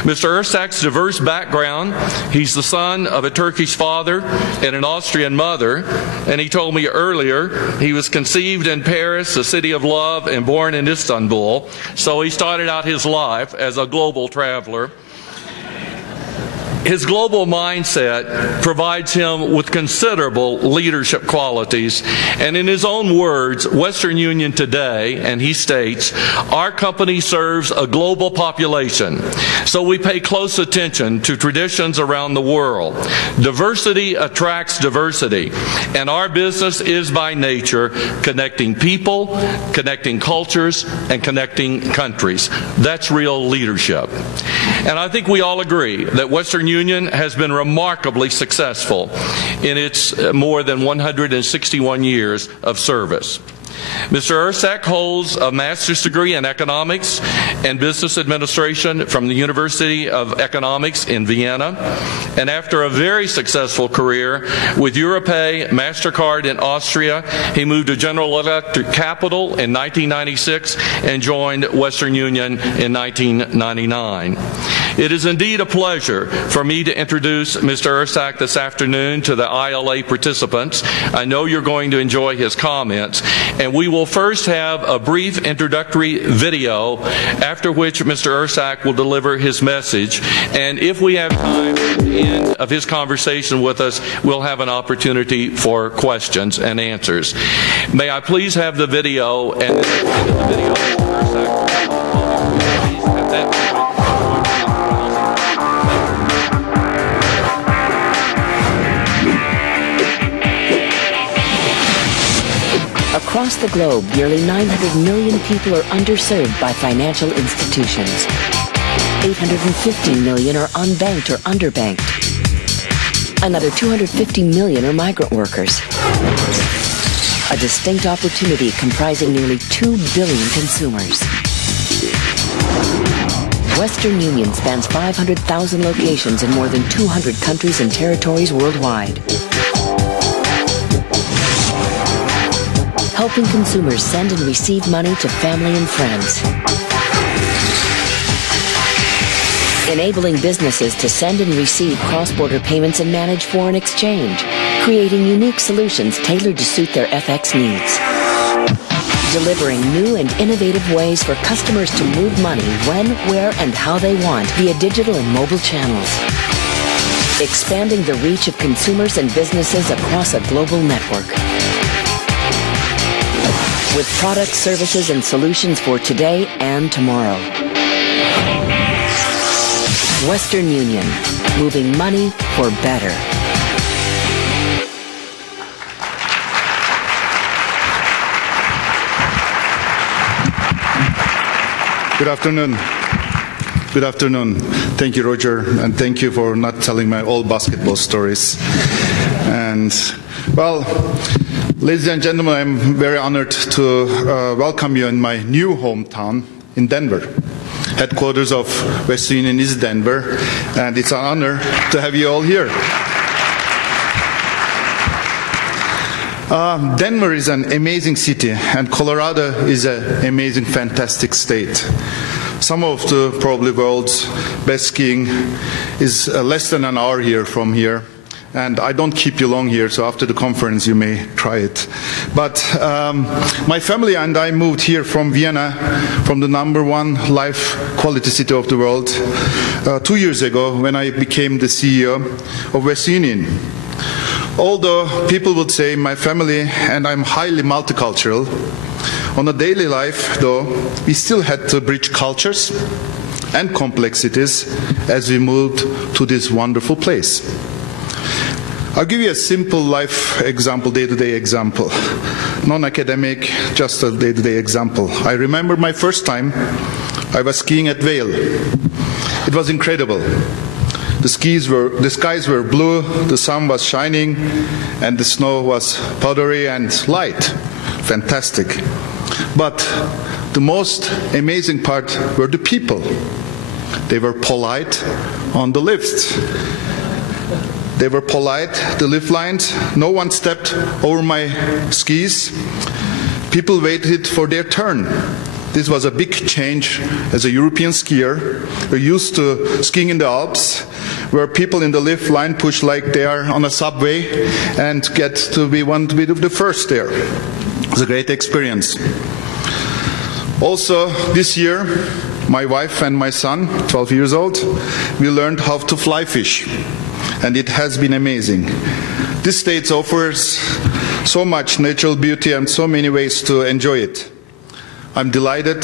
Mr. Ersek's diverse background, he's the son of a Turkish father and an Austrian mother, and he told me earlier he was conceived in Paris, the city of love, and born in Istanbul, so he started out his life as a global traveler. His global mindset provides him with considerable leadership qualities, and in his own words, Western Union today, and he states, our company serves a global population, so we pay close attention to traditions around the world. Diversity attracts diversity, and our business is by nature connecting people, connecting cultures, and connecting countries. That's real leadership. And I think we all agree that Western Union has been remarkably successful in its more than 161 years of service. Mr. Ersek holds a master's degree in economics and business administration from the University of Economics in Vienna, and after a very successful career with Europay, MasterCard in Austria, he moved to General Electric Capital in 1996 and joined Western Union in 1999. It is indeed a pleasure for me to introduce Mr. Ersek this afternoon to the ILA participants. I know you're going to enjoy his comments, and we will first have a brief introductory video, after which Mr. Ersek will deliver his message. And if we have time at the end of his conversation with us, we'll have an opportunity for questions and answers. May I please have the video, and at the end of the video, Mr. Ersek, please at that point. Across the globe, nearly 900 million people are underserved by financial institutions. 850 million are unbanked or underbanked. Another 250 million are migrant workers. A distinct opportunity comprising nearly 2 billion consumers. Western Union spans 500,000 locations in more than 200 countries and territories worldwide. Helping consumers send and receive money to family and friends. Enabling businesses to send and receive cross-border payments and manage foreign exchange. Creating unique solutions tailored to suit their FX needs. Delivering new and innovative ways for customers to move money when, where, and how they want via digital and mobile channels. Expanding the reach of consumers and businesses across a global network. With products, services, and solutions for today and tomorrow. Western Union, moving money for better. Good afternoon. Good afternoon. Thank you, Roger, and thank you for not telling my old basketball stories. And, well, ladies and gentlemen, I'm very honored to welcome you in my new hometown in Denver. Headquarters of Western Union is Denver, and it's an honor to have you all here. Denver is an amazing city, and Colorado is an amazing, fantastic state. Some of the probably world's best skiing is less than an hour here from here. And I don't keep you long here, so after the conference you may try it. But my family and I moved here from Vienna, from the #1 life quality city of the world, 2 years ago when I became the CEO of Western Union. Although people would say my family and I'm highly multicultural, on a daily life, though, we still had to bridge cultures and complexities as we moved to this wonderful place. I'll give you a simple life example, day-to-day example. Non-academic, just a day-to-day example. I remember my first time I was skiing at Vail. It was incredible. The skies were blue, the sun was shining, and the snow was powdery and light. Fantastic. But the most amazing part were the people. They were polite on the lifts. They were polite, the lift lines. No one stepped over my skis. People waited for their turn. This was a big change as a European skier. We're used to skiing in the Alps, where people in the lift line push like they are on a subway and get to be one to be the first there. It was a great experience. Also, this year, my wife and my son, 12 years old, we learned how to fly fish, and it has been amazing. This state offers so much natural beauty and so many ways to enjoy it. I'm delighted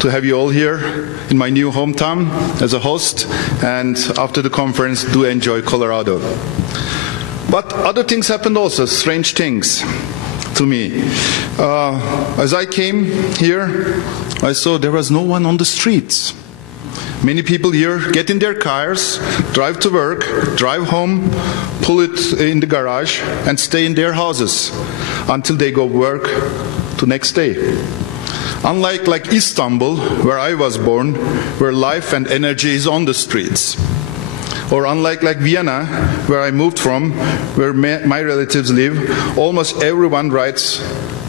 to have you all here in my new hometown as a host, and after the conference, do enjoy Colorado. But other things happened also, strange things to me. As I came here, I saw there was no one on the streets. Many people here get in their cars, drive to work, drive home, pull it in the garage, and stay in their houses until they go work the next day. Unlike Istanbul, where I was born, where life and energy is on the streets. Or unlike Vienna, where I moved from, where my relatives live, almost everyone rides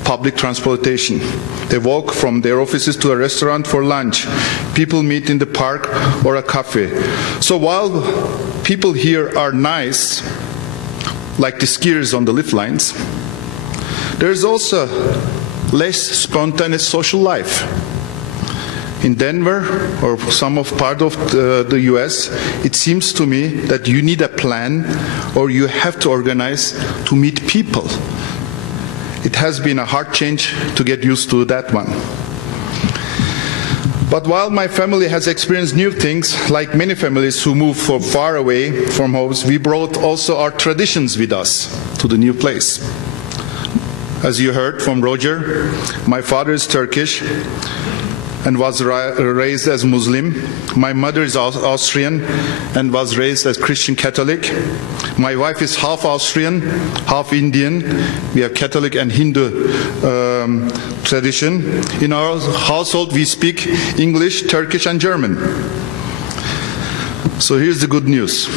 public transportation. They walk from their offices to a restaurant for lunch. People meet in the park or a cafe. So while people here are nice, like the skiers on the lift lines, there is also less spontaneous social life. In Denver, or some of part of the US, it seems to me that you need a plan, or you have to organize to meet people. It has been a hard change to get used to that one. But while my family has experienced new things, like many families who move from far away from homes, we brought also our traditions with us to the new place. As you heard from Roger, my father is Turkish and was raised as Muslim. My mother is Austrian and was raised as Christian Catholic. My wife is half Austrian, half Indian. We have Catholic and Hindu tradition. In our household, we speak English, Turkish, and German. So here's the good news.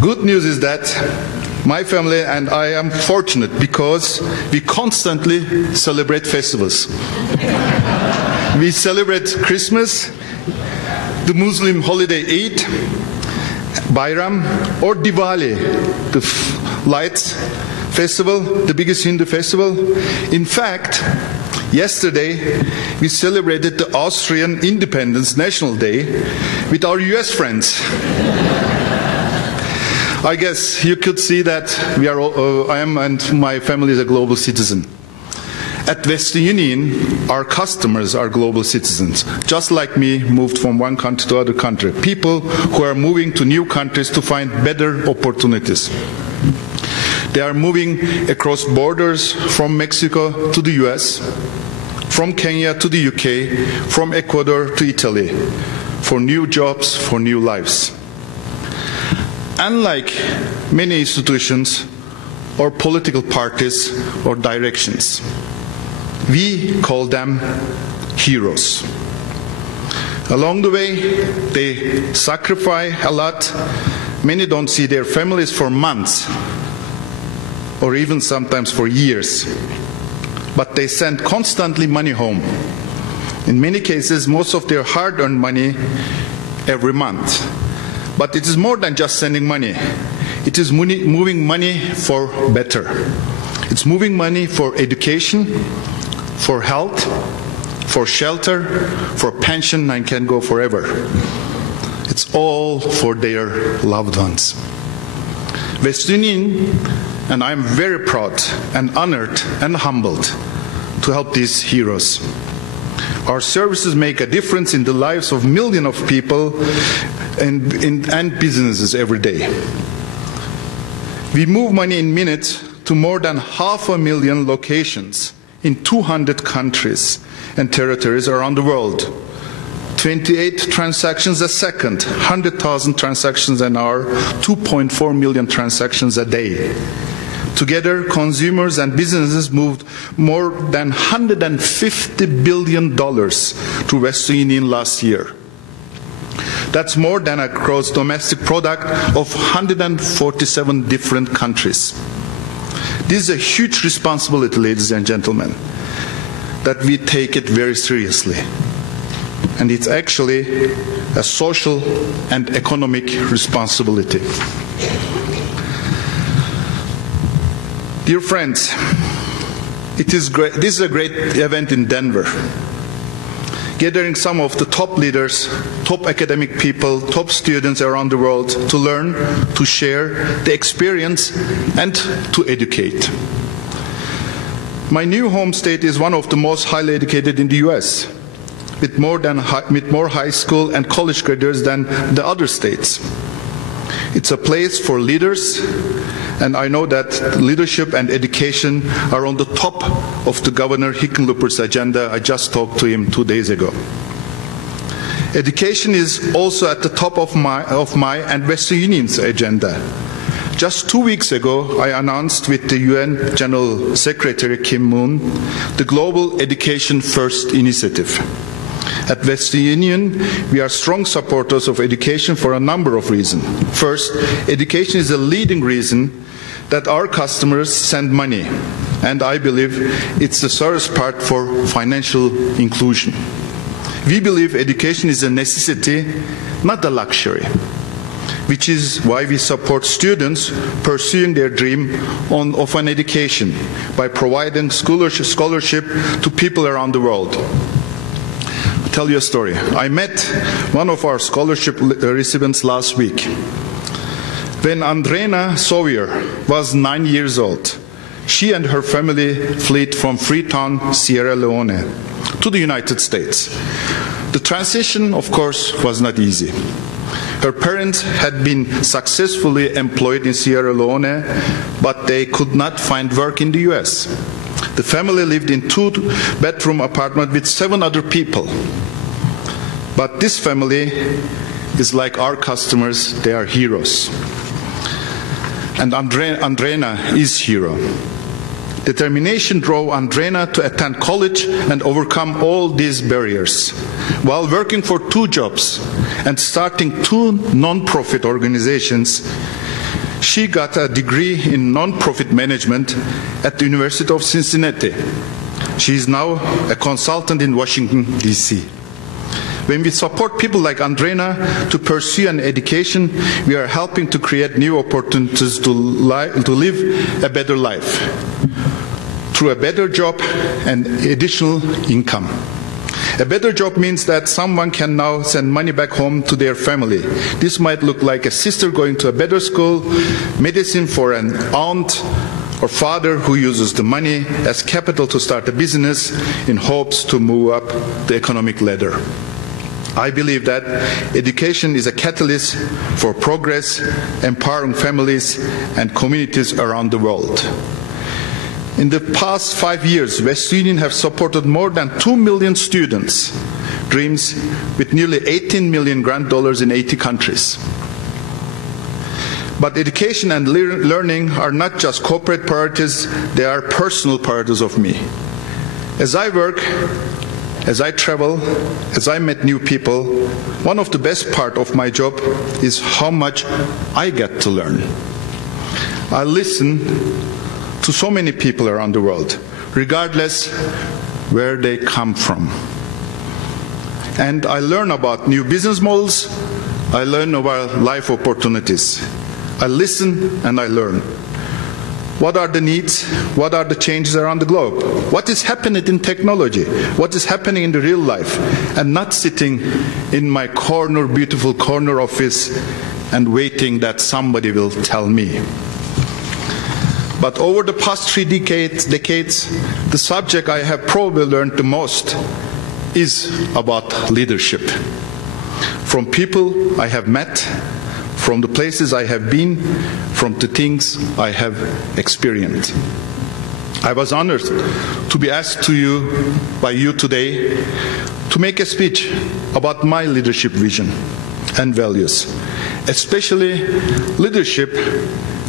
Good news is that my family and I am fortunate because we constantly celebrate festivals. We celebrate Christmas, the Muslim holiday Eid, Bayram, or Diwali, the lights festival, the biggest Hindu festival. In fact, yesterday we celebrated the Austrian Independence National Day with our US friends. I guess you could see that we are I am and my family is a global citizen. At Western Union, our customers are global citizens, just like me, moved from one country to other country. People who are moving to new countries to find better opportunities. They are moving across borders from Mexico to the US, from Kenya to the UK, from Ecuador to Italy, for new jobs, for new lives. Unlike many institutions or political parties or directions, we call them heroes. Along the way, they sacrifice a lot. Many don't see their families for months, or even sometimes for years. But they send constantly money home. In many cases, most of their hard-earned money every month. But it is more than just sending money. It is moving money for better. It's moving money for education, for health, for shelter, for pension, and can go forever. It's all for their loved ones. Western Union, and I'm very proud and honored and humbled to help these heroes. Our services make a difference in the lives of millions of people and businesses every day. We move money in minutes to more than 500,000 locations in 200 countries and territories around the world. 28 transactions a second, 100,000 transactions an hour, 2.4 million transactions a day. Together, consumers and businesses moved more than $150 billion to Western Union last year. That's more than a gross domestic product of 147 different countries. This is a huge responsibility, ladies and gentlemen. that we take it very seriously. And it's actually a social and economic responsibility. Dear friends, this is a great event in Denver, gathering some of the top leaders, top academic people, top students around the world to learn, to share the experience, and to educate. My new home state is one of the most highly educated in the US, with more high school and college graduates than the other states. It's a place for leaders, and I know that leadership and education are on the top of the Governor Hickenlooper's agenda. I just talked to him 2 days ago. Education is also at the top of my and Western Union's agenda. Just 2 weeks ago, I announced with the UN General Secretary Kim Moon the Global Education First initiative. At Western Union, we are strong supporters of education for a number of reasons. First, education is a leading reason that our customers send money, and I believe it's the service part for financial inclusion. We believe education is a necessity, not a luxury, which is why we support students pursuing their dream of an education by providing scholarship to people around the world. I'll tell you a story. I met one of our scholarship recipients last week. When Rana was 9 years old, she and her family fled from Freetown, Sierra Leone, to the United States. The transition, of course, was not easy. Her parents had been successfully employed in Sierra Leone, but they could not find work in the US. The family lived in a 2-bedroom apartment with 7 other people. But this family is like our customers, they are heroes. And Andrena is hero. Determination drove Andrena to attend college and overcome all these barriers. While working for 2 jobs and starting 2 non-profit organizations, she got a degree in non-profit management at the University of Cincinnati. She is now a consultant in Washington, D.C. When we support people like Andrena to pursue an education, we are helping to create new opportunities to live a better life through a better job and additional income. A better job means that someone can now send money back home to their family. This might look like a sister going to a better school, medicine for an aunt, or father who uses the money as capital to start a business in hopes to move up the economic ladder. I believe that education is a catalyst for progress, empowering families and communities around the world. In the past 5 years, Western Union have supported more than 2 million students' dreams with nearly 18 million grant dollars in 80 countries. But education and learning are not just corporate priorities, they are personal priorities of me. As I work, as I travel, as I met new people, one of the best parts of my job is how much I get to learn. I listen to so many people around the world, regardless where they come from. And I learn about new business models, I learn about life opportunities. I listen and I learn. What are the needs? What are the changes around the globe? What is happening in technology? What is happening in the real life? And not sitting in my beautiful corner office and waiting that somebody will tell me. But over the past 3 decades, the subject I have probably learned the most is about leadership. From people I have met, from the places I have been, from the things I have experienced. I was honored to be asked by you today to make a speech about my leadership vision and values, especially leadership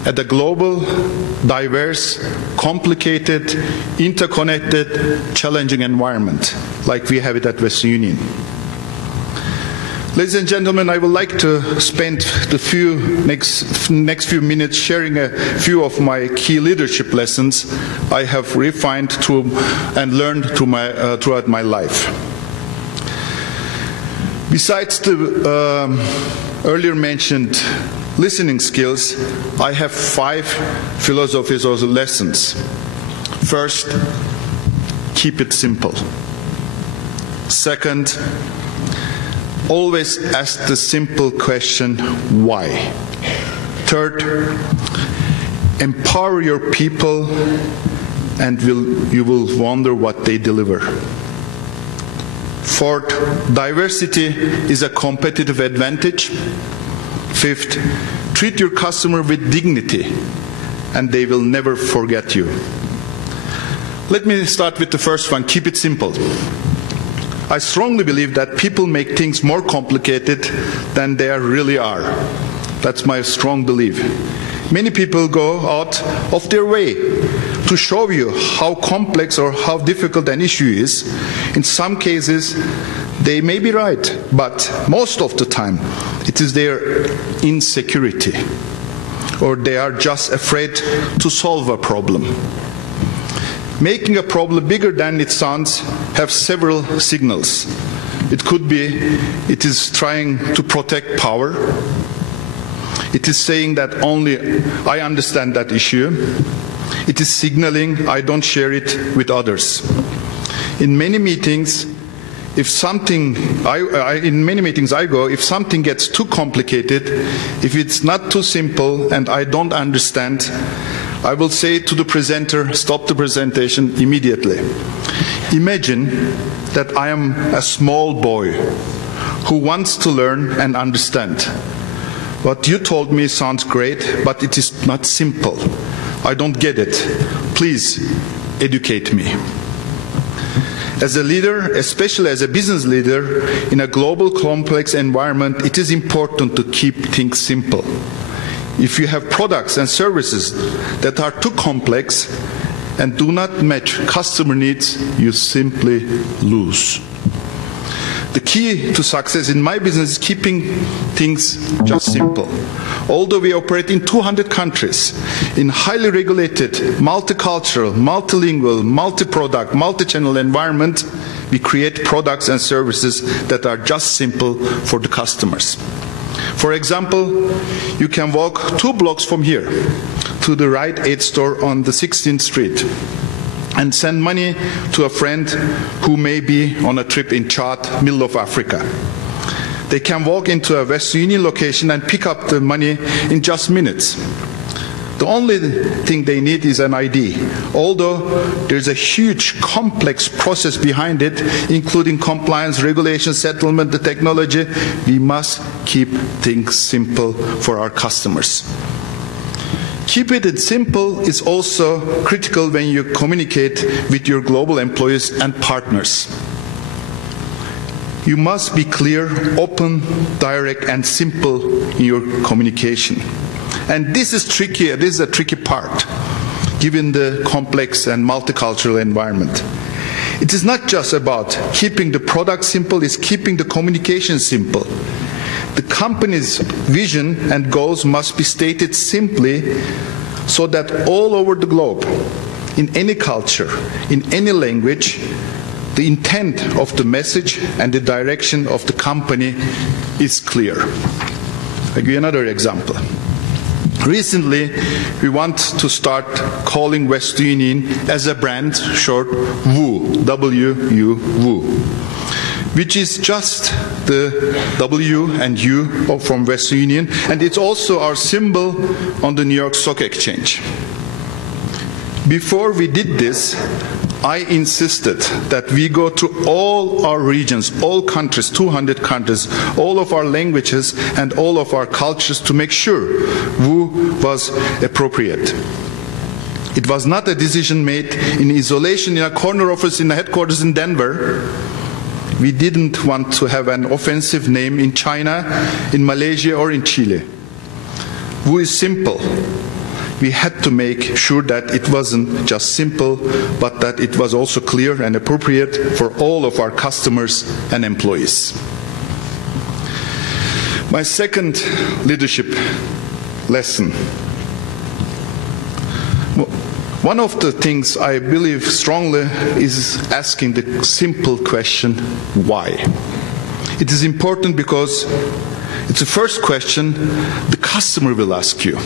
at a global, diverse, complicated, interconnected, challenging environment like we have it at Western Union. Ladies and gentlemen, I would like to spend the next few minutes sharing a few of my key leadership lessons I have refined and learned throughout my life. Besides the earlier mentioned listening skills, I have 5 philosophies or lessons. First, keep it simple. Second, always ask the simple question, why? Third, empower your people and you will wonder what they deliver. Fourth, diversity is a competitive advantage. Fifth, treat your customer with dignity and they will never forget you. Let me start with the first one, keep it simple. I strongly believe that people make things more complicated than they really are. That's my strong belief. Many people go out of their way to show you how complex or how difficult an issue is. In some cases, they may be right, but most of the time, it is their insecurity, or they are just afraid to solve a problem. Making a problem bigger than it sounds have several signals. It could be it is trying to protect power. It is saying that only I understand that issue. It is signaling I don't share it with others. In many meetings, if something gets too complicated, if it's not too simple and I don't understand, I will say to the presenter, stop the presentation immediately. Imagine that I am a small boy who wants to learn and understand. What you told me sounds great, but it is not simple. I don't get it. Please educate me. As a leader, especially as a business leader, in a global complex environment, it is important to keep things simple. If you have products and services that are too complex and do not match customer needs, you simply lose. The key to success in my business is keeping things just simple. Although we operate in 200 countries, in highly regulated, multicultural, multilingual, multi-product, multi-channel environment, we create products and services that are just simple for the customers. For example, you can walk 2 blocks from here to the Rite Aid store on the 16th Street and send money to a friend who may be on a trip in Chad, middle of Africa. They can walk into a Western Union location and pick up the money in just minutes. The only thing they need is an ID, although there's a huge, complex process behind it, including compliance, regulation, settlement, the technology. We must keep things simple for our customers. Keeping it simple is also critical when you communicate with your global employees and partners. You must be clear, open, direct, and simple in your communication. And this is tricky. This is a tricky part, given the complex and multicultural environment. It is not just about keeping the product simple, it's keeping the communication simple. The company's vision and goals must be stated simply so that all over the globe, in any culture, in any language, the intent of the message and the direction of the company is clear. I'll give you another example. Recently, we want to start calling Western Union as a brand, short WU, W-U, WU, which is just the W and U from Western Union, and it's also our symbol on the New York Stock Exchange. Before we did this, I insisted that we go to all our regions, all countries, 200 countries, all of our languages and all of our cultures to make sure WU was appropriate. It was not a decision made in isolation in a corner office in the headquarters in Denver. We didn't want to have an offensive name in China, in Malaysia or in Chile. WU is simple. We had to make sure that it wasn't just simple, but that it was also clear and appropriate for all of our customers and employees. My second leadership lesson. One of the things I believe strongly is asking the simple question, why? It is important because it's the first question the customer will ask you.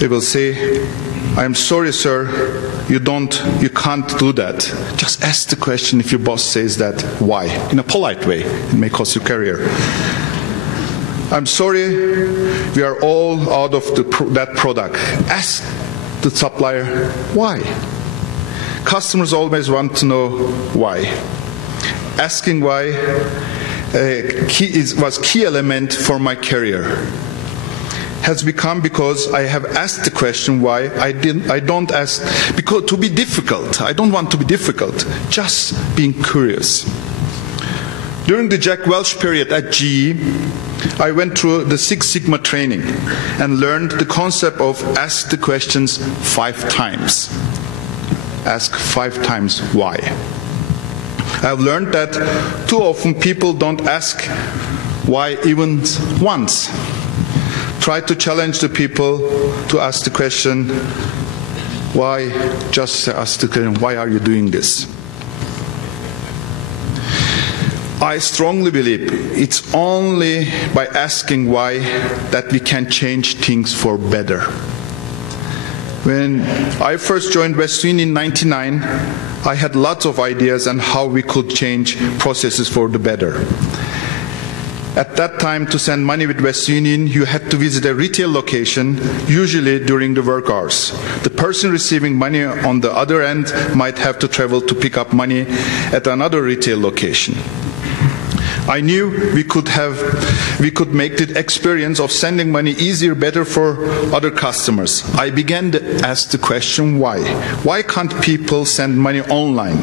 They will say, I'm sorry, sir, you can't do that. Just ask the question if your boss says that, why? In a polite way, it may cost you career. I'm sorry, we are all out of that product. Ask the supplier, why? Customers always want to know why. Asking why was key element for my career. Has become because I have asked the question why. I don't ask because to be difficult. I don't want to be difficult. Just being curious. During the Jack Welch period at GE, I went through the Six Sigma training and learned the concept of ask the questions 5 times. Ask 5 times why. I've learned that too often people don't ask why even once. Try to challenge the people to ask the question, why? Just ask the question, why are you doing this? I strongly believe it's only by asking why that we can change things for better. When I first joined Western Union in 1999, I had lots of ideas on how we could change processes for the better. At that time, to send money with Western Union, you had to visit a retail location, usually during the work hours. The person receiving money on the other end might have to travel to pick up money at another retail location. I knew we could make the experience of sending money easier, better for other customers. I began to ask the question, why? Why can't people send money online?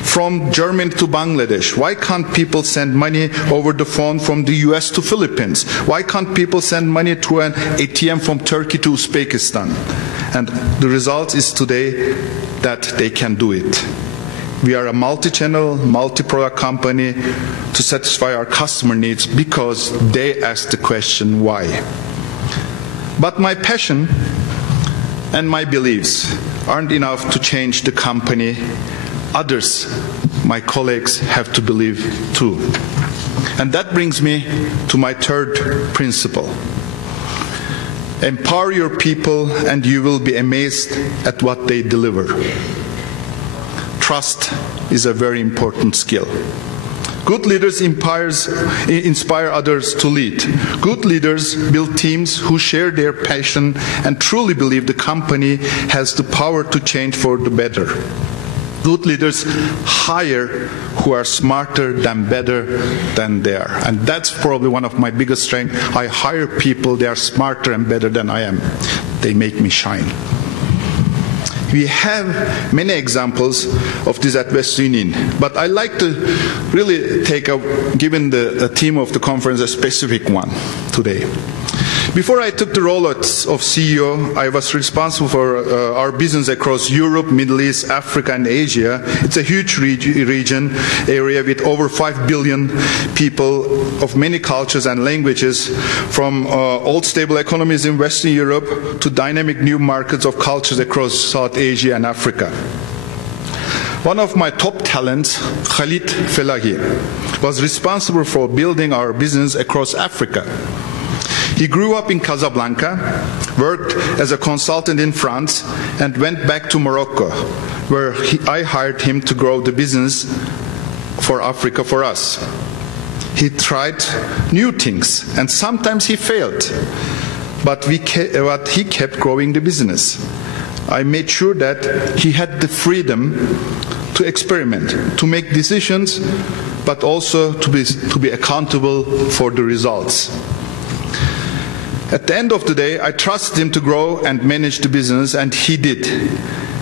From Germany to Bangladesh, why can't people send money over the phone from the US to Philippines? Why can't people send money through an ATM from Turkey to Uzbekistan? And the result is today that they can do it. We are a multi-channel, multi-product company to satisfy our customer needs because they ask the question why. But my passion and my beliefs aren't enough to change the company. Others, my colleagues, have to believe too. And that brings me to my third principle. Empower your people and you will be amazed at what they deliver. Trust is a very important skill. Good leaders inspire others to lead. Good leaders build teams who share their passion and truly believe the company has the power to change for the better. Good leaders hire who are smarter than better than they are. And that's probably one of my biggest strengths. I hire people, they are smarter and better than I am. They make me shine. We have many examples of this at Western Union, but I like to really given the theme of the conference, a specific one today. Before I took the role of CEO, I was responsible for our business across Europe, Middle East, Africa, and Asia. It's a huge region, area with over 5 billion people of many cultures and languages, from old stable economies in Western Europe to dynamic new markets of cultures across South Asia and Africa. One of my top talents, Khalid Felahi, was responsible for building our business across Africa. He grew up in Casablanca, worked as a consultant in France, and went back to Morocco, where I hired him to grow the business for Africa for us. He tried new things, and sometimes he failed, but he kept growing the business. I made sure that he had the freedom to experiment, to make decisions, but also to be accountable for the results. At the end of the day, I trusted him to grow and manage the business, and he did.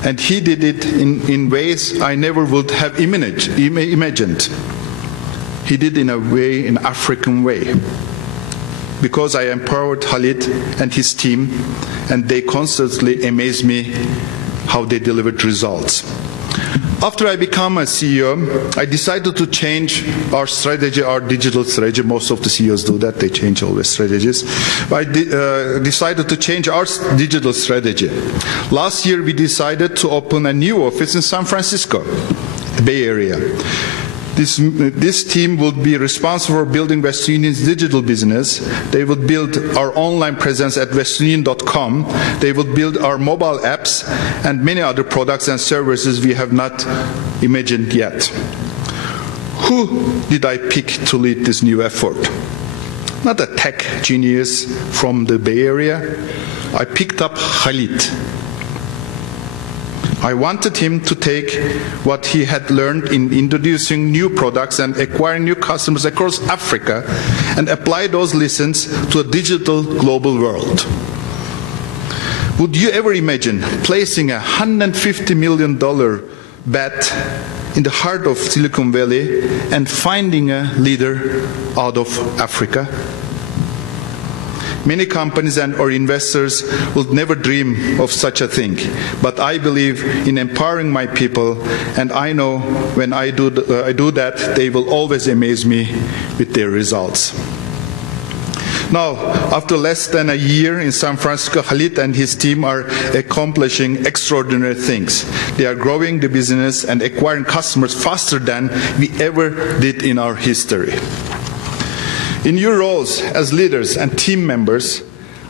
And he did it in ways I never would have imagined. He did in an African way. Because I empowered Khalid and his team, and they constantly amaze me how they delivered results. After I became a CEO, I decided to change our strategy, our digital strategy. Most of the CEOs do that, they change always strategies. I decided to change our digital strategy. Last year we decided to open a new office in San Francisco, the Bay Area. This team would be responsible for building Western Union's digital business. They would build our online presence at westernunion.com. They would build our mobile apps and many other products and services we have not imagined yet. Who did I pick to lead this new effort? Not a tech genius from the Bay Area. I picked up Khalid. I wanted him to take what he had learned in introducing new products and acquiring new customers across Africa and apply those lessons to a digital global world. Would you ever imagine placing a $150 million bet in the heart of Silicon Valley and finding a leader out of Africa? Many companies and or investors will never dream of such a thing, but I believe in empowering my people, and I know when I do that, they will always amaze me with their results. Now, after less than a year in San Francisco, Khalid and his team are accomplishing extraordinary things. They are growing the business and acquiring customers faster than we ever did in our history. In your roles as leaders and team members,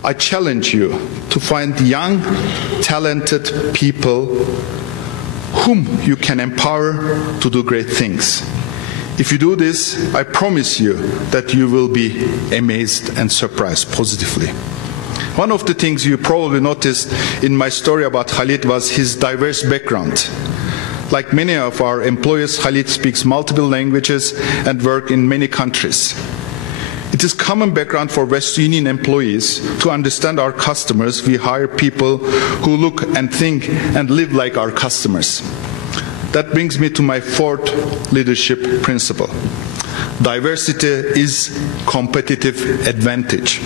I challenge you to find young, talented people whom you can empower to do great things. If you do this, I promise you that you will be amazed and surprised positively. One of the things you probably noticed in my story about Khalid was his diverse background. Like many of our employees, Khalid speaks multiple languages and works in many countries. It is common background for Western Union employees to understand our customers. We hire people who look and think and live like our customers. That brings me to my fourth leadership principle. Diversity is competitive advantage.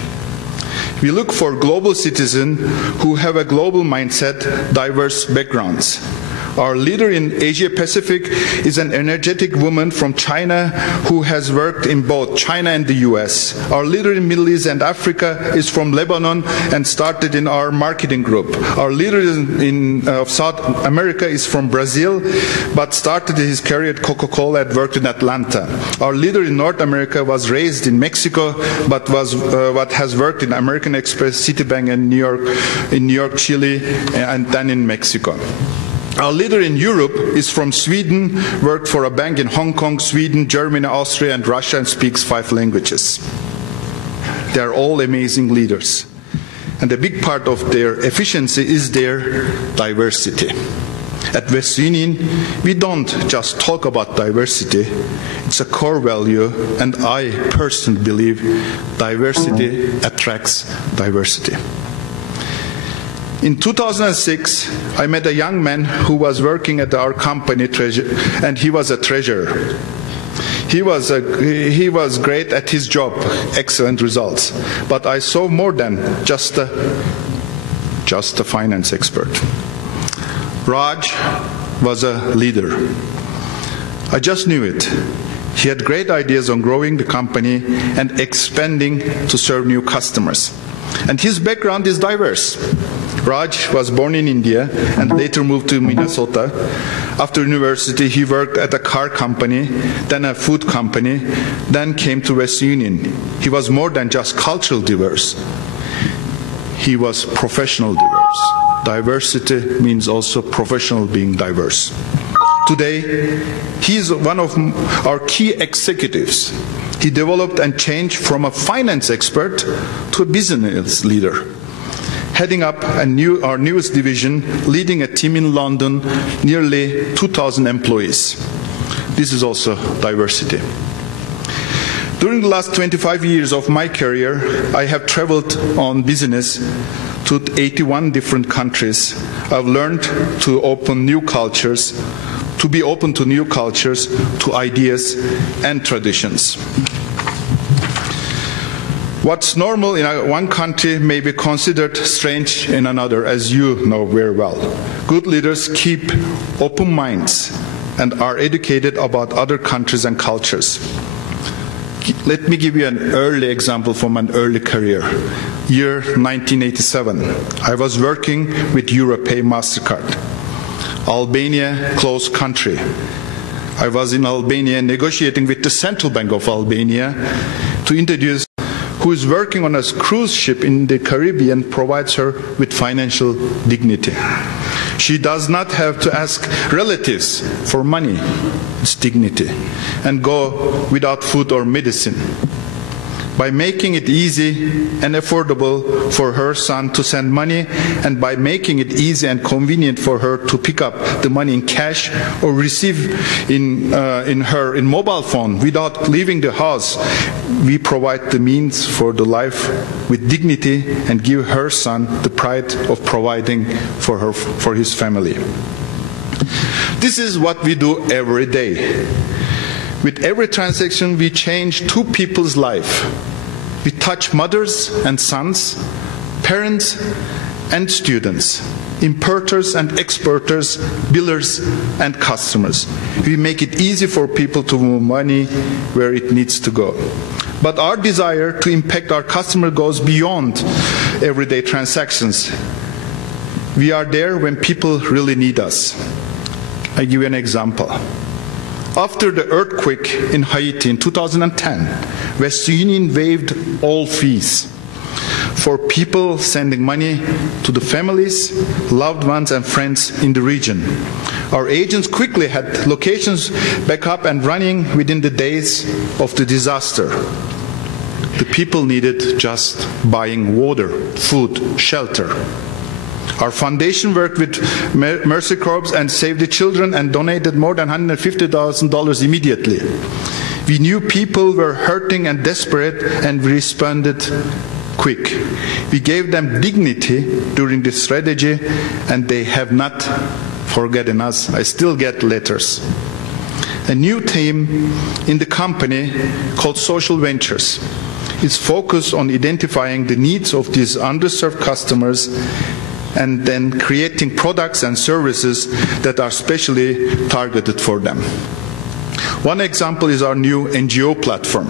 We look for global citizens who have a global mindset, diverse backgrounds. Our leader in Asia Pacific is an energetic woman from China who has worked in both China and the US. Our leader in Middle East and Africa is from Lebanon and started in our marketing group. Our leader in South America is from Brazil but started his career at Coca-Cola and worked in Atlanta. Our leader in North America was raised in Mexico but has worked in American Express, Citibank in New York, Chile, and then in Mexico. Our leader in Europe is from Sweden, worked for a bank in Hong Kong, Sweden, Germany, Austria, and Russia, and speaks 5 languages. They are all amazing leaders. And a big part of their efficiency is their diversity. At Western Union, we don't just talk about diversity. It's a core value, and I personally believe diversity attracts diversity. In 2006, I met a young man who was working at our company, and he was a treasurer. He was great at his job, excellent results. But I saw more than just a finance expert. Raj was a leader. I just knew it. He had great ideas on growing the company and expanding to serve new customers. And his background is diverse. Raj was born in India and later moved to Minnesota. After university, he worked at a car company, then a food company, then came to Western Union. He was more than just culturally diverse. He was professional diverse. Diversity means also professional being diverse. Today, he is one of our key executives. He developed and changed from a finance expert to a business leader, heading up our newest division, leading a team in London, nearly 2,000 employees. This is also diversity. During the last 25 years of my career, I have traveled on business to 81 different countries. I've learned to open new cultures, to be open to new cultures, to ideas and traditions. What's normal in one country may be considered strange in another, as you know very well. Good leaders keep open minds and are educated about other countries and cultures. Let me give you an early example from an early career. Year 1987. I was working with Europay MasterCard. Albania, close country. I was in Albania negotiating with the Central Bank of Albania to introduce who is working on a cruise ship in the Caribbean provides her with financial dignity. She does not have to ask relatives for money, it's dignity, and go without food or medicine. By making it easy and affordable for her son to send money, and by making it easy and convenient for her to pick up the money in cash or receive in her mobile phone without leaving the house, we provide the means for the life with dignity and give her son the pride of providing for his family. This is what we do every day. With every transaction, we change two people's lives. We touch mothers and sons, parents and students, importers and exporters, billers and customers. We make it easy for people to move money where it needs to go. But our desire to impact our customer goes beyond everyday transactions. We are there when people really need us. I give you an example. After the earthquake in Haiti in 2010, Western Union waived all fees for people sending money to the families, loved ones and friends in the region. Our agents quickly had locations back up and running within the days of the disaster. The people needed just buying water, food, shelter. Our foundation worked with Mercy Corps and Save the Children and donated more than $150,000 immediately. We knew people were hurting and desperate, and we responded quick. We gave them dignity during this strategy, and they have not forgotten us. I still get letters. A new team in the company called Social Ventures is focused on identifying the needs of these underserved customers and then creating products and services that are specially targeted for them. One example is our new NGO platform.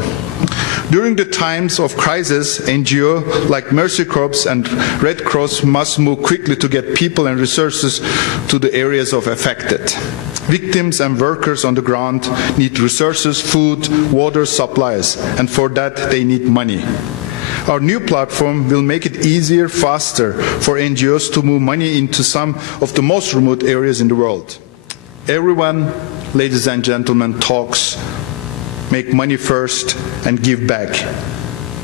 During the times of crisis, NGO like Mercy Corps and Red Cross must move quickly to get people and resources to the areas affected. Victims and workers on the ground need resources, food, water, supplies, and for that they need money. Our new platform will make it easier, faster for NGOs to move money into some of the most remote areas in the world. Everyone, ladies and gentlemen, talks, make money first and give back.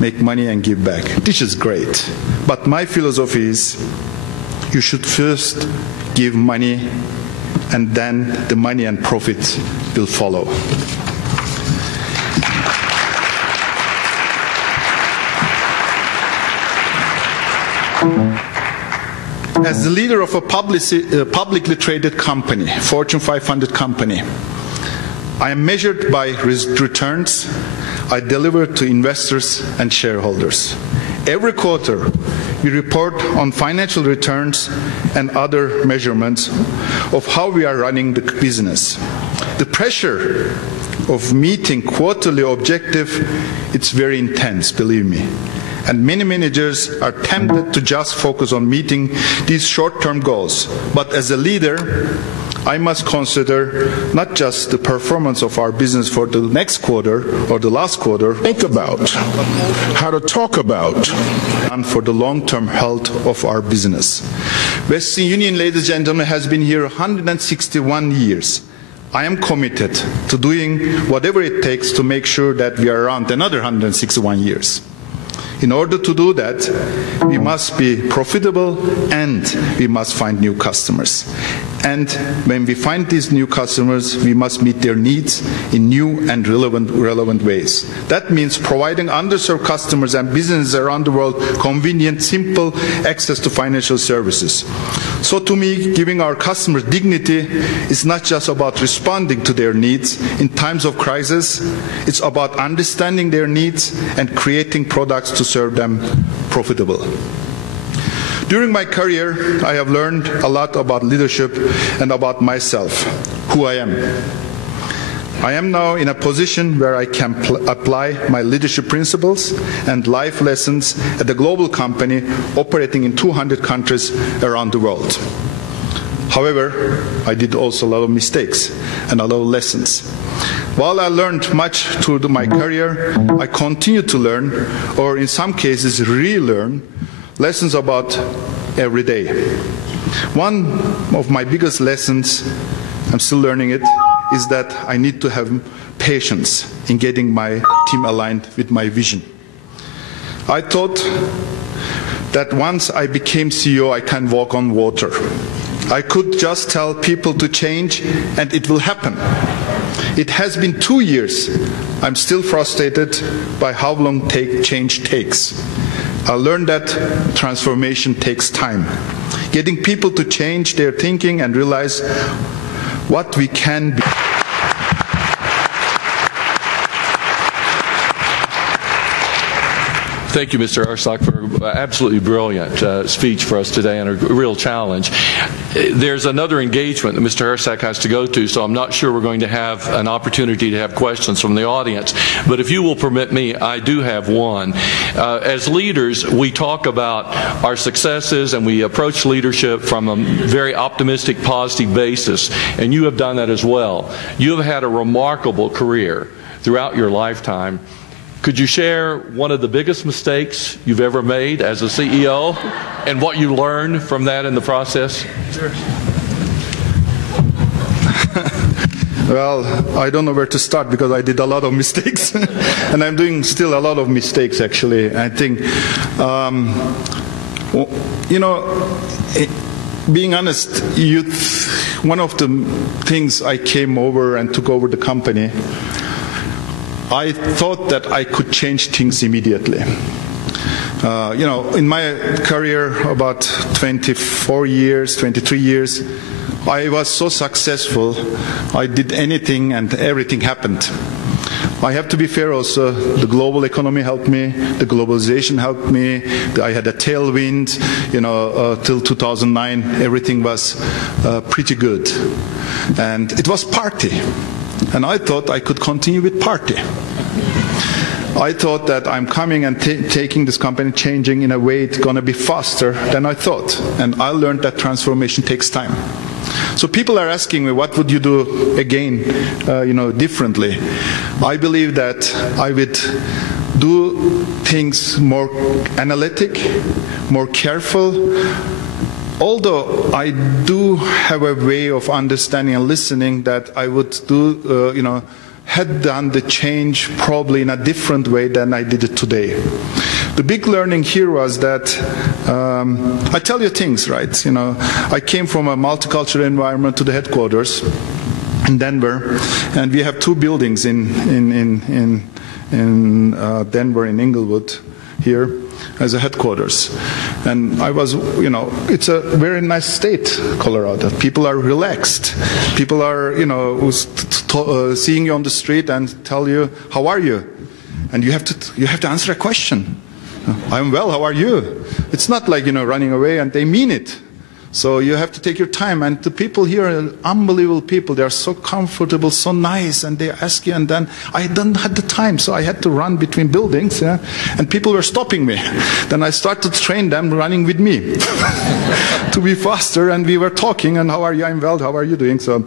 Make money and give back. This is great. But my philosophy is you should first give money and then the money and profit will follow. As the leader of a publicly traded company, Fortune 500 company, I am measured by returns I deliver to investors and shareholders. Every quarter, we report on financial returns and other measurements of how we are running the business. The pressure of meeting quarterly objective, it's very intense, believe me. And many managers are tempted to just focus on meeting these short-term goals. But as a leader, I must consider not just the performance of our business for the next quarter or the last quarter. Think about how to talk about and for the long-term health of our business. Western Union, ladies and gentlemen, has been here 161 years. I am committed to doing whatever it takes to make sure that we are around another 161 years. In order to do that, we must be profitable and we must find new customers. And when we find these new customers, we must meet their needs in new and relevant ways. That means providing underserved customers and businesses around the world convenient, simple access to financial services. So to me, giving our customers dignity is not just about responding to their needs in times of crisis. It's about understanding their needs and creating products to serve them profitable. During my career, I have learned a lot about leadership and about myself. who I am. I am now in a position where I can apply my leadership principles and life lessons at a global company operating in 200 countries around the world. However, I did also a lot of mistakes and a lot of lessons. While I learned much through my career, I continue to learn, or in some cases relearn, lessons about every day. One of my biggest lessons, I'm still learning it, is that I need to have patience in getting my team aligned with my vision. I thought that once I became CEO, I can walk on water. I could just tell people to change and it will happen. It has been 2 years. I'm still frustrated by how long change takes. I learned that transformation takes time. Getting people to change their thinking and realize what we can be. Thank you, Mr. Ersek, for an absolutely brilliant speech for us today and a real challenge. There's another engagement that Mr. Ersek has to go to, so I'm not sure we're going to have an opportunity to have questions from the audience. But if you will permit me, I do have one. As leaders, we talk about our successes and we approach leadership from a very optimistic, positive basis, and you have done that as well. You have had a remarkable career throughout your lifetime. Could you share one of the biggest mistakes you've ever made as a CEO and what you learned from that in the process? Sure. Well, I don't know where to start because I did a lot of mistakes and I'm doing still a lot of mistakes actually. I think, you know, being honest, one of the things I came over and took over the company, I thought that I could change things immediately. You know, in my career, about 24 years, 23 years, I was so successful, I did anything and everything happened. I have to be fair also, the global economy helped me, the globalization helped me, I had a tailwind, you know, till 2009 everything was pretty good. And it was party. And I thought I could continue with party. I thought that I'm coming and taking this company, changing in a way it's going to be faster than I thought. And I learned that transformation takes time. So people are asking me, what would you do again, you know, differently? I believe that I would do things more analytic, more careful. Although I do have a way of understanding and listening that I would do, you know, had done the change probably in a different way than I did it today. The big learning here was that I tell you things, right? You know, I came from a multicultural environment to the headquarters in Denver, and we have 2 buildings in Denver, in Inglewood, here as a headquarters. And I was, you know, it's a very nice state, Colorado. People are relaxed. People are, you know, seeing you on the street and tell you, how are you? And you have to answer a question. I'm well, how are you? It's not like, you know, running away, and they mean it. So you have to take your time, and the people here are unbelievable people. They are so comfortable, so nice, and they ask you, and then I didn't have the time, so I had to run between buildings, yeah? And people were stopping me. Then I started to train them running with me to be faster, and we were talking, and how are you? I'm well, how are you doing? So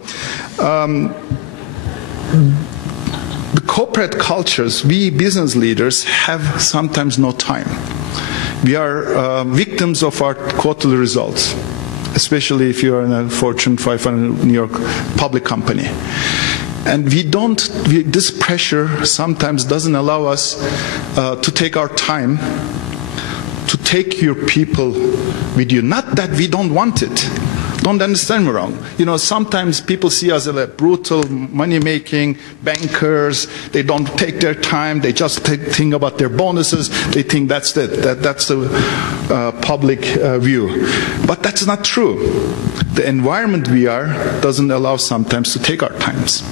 the corporate cultures, we business leaders have sometimes no time. We are victims of our quarterly results, especially if you are in a Fortune 500 New York public company. And this pressure sometimes doesn't allow us to take our time, to take your people with you. Not that we don't want it. Don't understand me wrong. You know, sometimes people see us as brutal, money-making bankers. They don't take their time. They just think about their bonuses. They think that's the public view. But that's not true. The environment we are doesn't allow sometimes to take our times.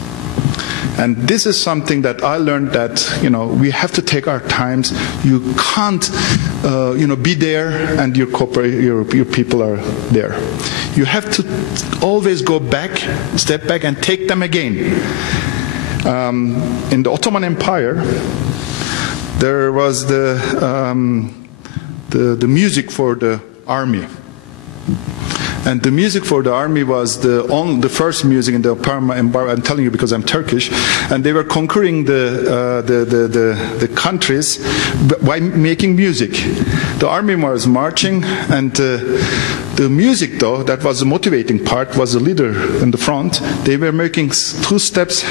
And this is something that I learned, that, you know, we have to take our times. You can't, you know, be there and your people are there. You have to always go back, step back, and take them again. In the Ottoman Empire, there was the music for the army. And the music for the army was the first music in the Ottoman Empire. I'm telling you because I'm Turkish, and they were conquering the countries by making music. The army was marching, and the music, though, that was the motivating part, was the leader in the front. They were making 2 steps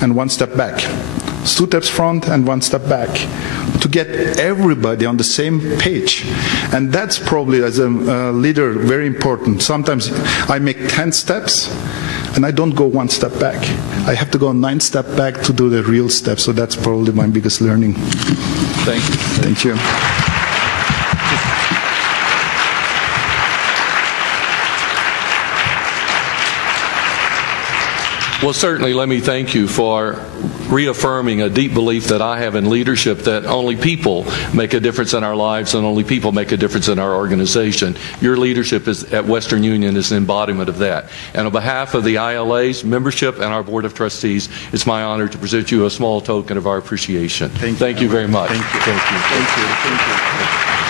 and 1 step back. 2 steps front and 1 step back, to get everybody on the same page. And that's probably, as a leader, very important. Sometimes I make 10 steps and I don't go 1 step back. I have to go 9 steps back to do the real steps. So that's probably my biggest learning. Thank you. Thank you. Well, certainly, let me thank you for reaffirming a deep belief that I have in leadership, that only people make a difference in our lives and only people make a difference in our organization. Your leadership at Western Union is an embodiment of that. And on behalf of the ILA's membership and our Board of Trustees, it's my honor to present you a small token of our appreciation. Thank you very much. Thank you. Thank you. Thank you. Thank you.